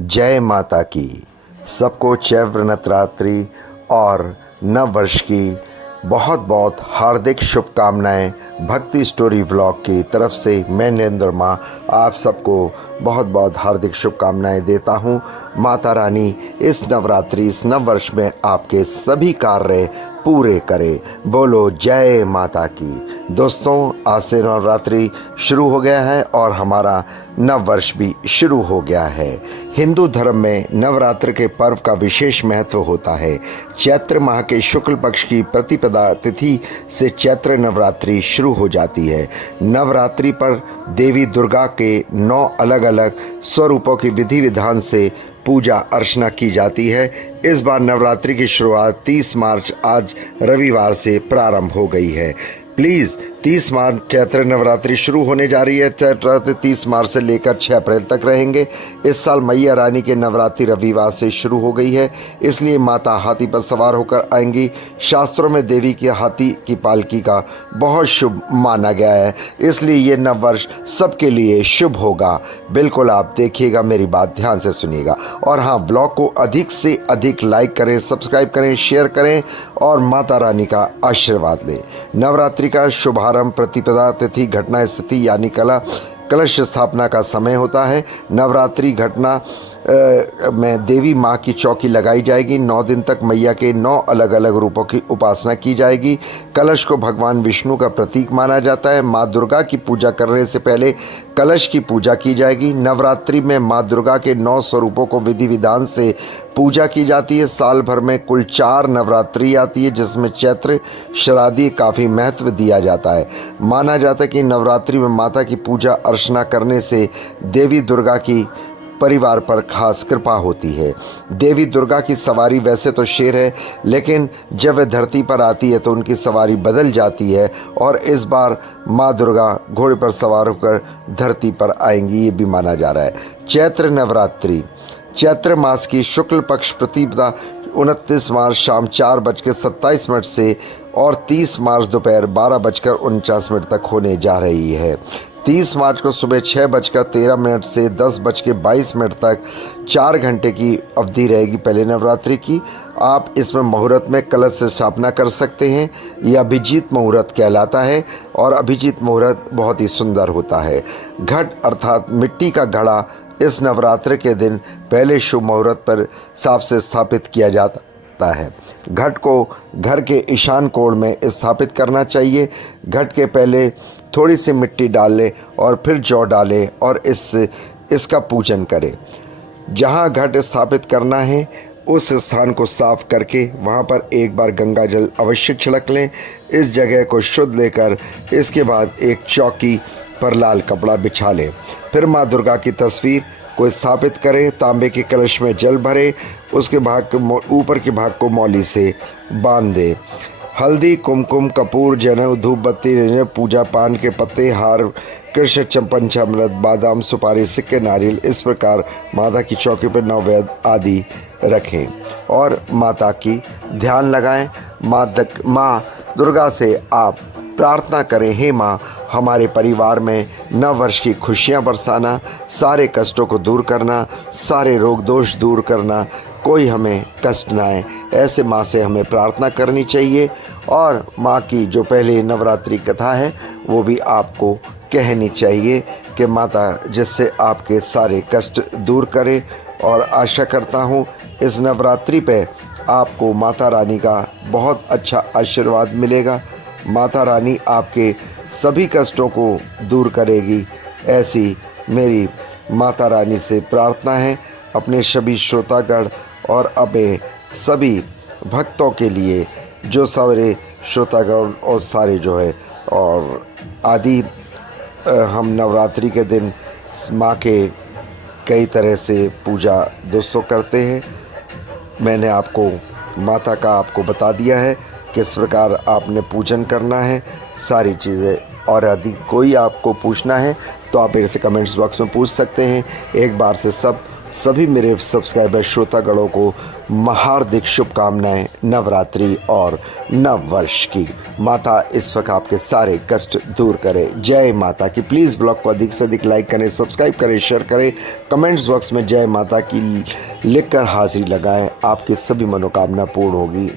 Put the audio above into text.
जय माता की। सबको चैत्र नवरात्रि और नव वर्ष की बहुत बहुत हार्दिक शुभकामनाएं। भक्ति स्टोरी व्लॉग की तरफ से मैं नरेंद्र माँ आप सबको बहुत बहुत हार्दिक शुभकामनाएं देता हूं। माता रानी इस नवरात्रि इस नव वर्ष में आपके सभी कार्य पूरे करे। बोलो जय माता की। दोस्तों, आज से नवरात्रि शुरू हो गया है और हमारा नव वर्ष भी शुरू हो गया है। हिंदू धर्म में नवरात्र के पर्व का विशेष महत्व होता है। चैत्र माह के शुक्ल पक्ष की प्रतिपदा तिथि से चैत्र नवरात्रि शुरू हो जाती है। नवरात्रि पर देवी दुर्गा के 9 अलग अलग स्वरूपों की विधि विधान से पूजा अर्चना की जाती है। इस बार नवरात्रि की शुरुआत 30 मार्च आज रविवार से प्रारंभ हो गई है। प्लीज़ 30 मार्च चैत्र नवरात्रि शुरू होने जा रही है। चैत्र 30 मार्च से लेकर 6 अप्रैल तक रहेंगे। इस साल मैया रानी के नवरात्रि रविवार से शुरू हो गई है, इसलिए माता हाथी पर सवार होकर आएंगी। शास्त्रों में देवी के हाथी की पालकी का बहुत शुभ माना गया है, इसलिए ये नव वर्ष सबके लिए शुभ होगा। बिल्कुल आप देखिएगा, मेरी बात ध्यान से सुनिएगा। और हाँ, ब्लॉग को अधिक से अधिक लाइक करें, सब्सक्राइब करें, शेयर करें और माता रानी का आशीर्वाद लें। नवरात्रि का शुभारंभ प्रतिपदा तिथि घटना स्थिति यानी कलश स्थापना का समय होता है। नवरात्रि घटना में देवी माँ की चौकी लगाई जाएगी। 9 दिन तक मैया के 9 अलग अलग रूपों की उपासना की जाएगी। कलश को भगवान विष्णु का प्रतीक माना जाता है। माँ दुर्गा की पूजा करने से पहले कलश की पूजा की जाएगी। नवरात्रि में माँ दुर्गा के 9 स्वरूपों को विधि विधान से पूजा की जाती है। साल भर में कुल 4 नवरात्रि आती है, जिसमें चैत्र श्राद्धी काफ़ी महत्व दिया जाता है। माना जाता है कि नवरात्रि में माता की पूजा अर्चना करने से देवी दुर्गा की परिवार पर खास कृपा होती है। देवी दुर्गा की सवारी वैसे तो शेर है, लेकिन जब वे धरती पर आती है तो उनकी सवारी बदल जाती है और इस बार माँ दुर्गा घोड़े पर सवार होकर धरती पर आएंगी, ये भी माना जा रहा है। चैत्र नवरात्रि चैत्र मास की शुक्ल पक्ष प्रतिपदा 29 मार्च शाम 4:27 से और 30 मार्च दोपहर 12:49 तक होने जा रही है। 30 मार्च को सुबह 6:13 से 10:22 तक 4 घंटे की अवधि रहेगी पहले नवरात्रि की। आप इसमें मुहूर्त में कलश से स्थापना कर सकते हैं। यह अभिजीत मुहूर्त कहलाता है और अभिजीत मुहूर्त बहुत ही सुंदर होता है। घट अर्थात मिट्टी का घड़ा इस नवरात्र के दिन पहले शुभ मुहूर्त पर सांप से स्थापित किया जाता है। घट को घर के ईशान कोण में स्थापित करना चाहिए। घट के पहले थोड़ी सी मिट्टी डाल लें और फिर जौ डालें और इसका पूजन करें। जहाँ घट स्थापित करना है उस स्थान को साफ करके वहाँ पर एक बार गंगा जल अवश्य छिड़क लें। इस जगह को शुद्ध लेकर इसके बाद एक चौकी पर लाल कपड़ा बिछा लें। फिर माँ दुर्गा की तस्वीर को स्थापित करें। तांबे के कलश में जल भरें, उसके ऊपर के भाग को मौली से बांध दें। हल्दी, कुमकुम, कपूर, जनेऊ, धूप बत्ती, पूजा पान के पत्ते, हार, कृष्ण पंचामृत, बादाम, सुपारी, सिक्के, नारियल, इस प्रकार माता की चौकी पर नववेद आदि रखें और माता की ध्यान लगाएं। माँ दुर्गा से आप प्रार्थना करें, हे माँ, हमारे परिवार में नव वर्ष की खुशियाँ बरसाना, सारे कष्टों को दूर करना, सारे रोग दोष दूर करना, कोई हमें कष्ट ना आए। ऐसे माँ से हमें प्रार्थना करनी चाहिए और माँ की जो पहले नवरात्रि कथा है वो भी आपको कहनी चाहिए कि माता जिससे आपके सारे कष्ट दूर करे। और आशा करता हूँ इस नवरात्रि पे आपको माता रानी का बहुत अच्छा आशीर्वाद मिलेगा। माता रानी आपके सभी कष्टों को दूर करेगी, ऐसी मेरी माता रानी से प्रार्थना है। अपने सभी श्रोतागण और अपने सभी भक्तों के लिए, जो सारे श्रोतागण और सारे जो है और आदि हम नवरात्रि के दिन माँ के कई तरह से पूजा दोस्तों करते हैं। मैंने आपको माता का आपको बता दिया है किस प्रकार आपने पूजन करना है, सारी चीज़ें। और यदि कोई आपको पूछना है तो आप मेरे से कमेंट्स बॉक्स में पूछ सकते हैं। एक बार से सब सभी मेरे सब्सक्राइबर श्रोतागणों को हार्दिक शुभकामनाएं नवरात्रि और नव वर्ष की। माता इस वक्त आपके सारे कष्ट दूर करे। जय माता की। प्लीज़ ब्लॉग को अधिक से अधिक लाइक करें, सब्सक्राइब करें, शेयर करें, कमेंट्स बॉक्स में जय माता की लिखकर हाजिरी लगाएं। आपकी सभी मनोकामना पूर्ण होगी।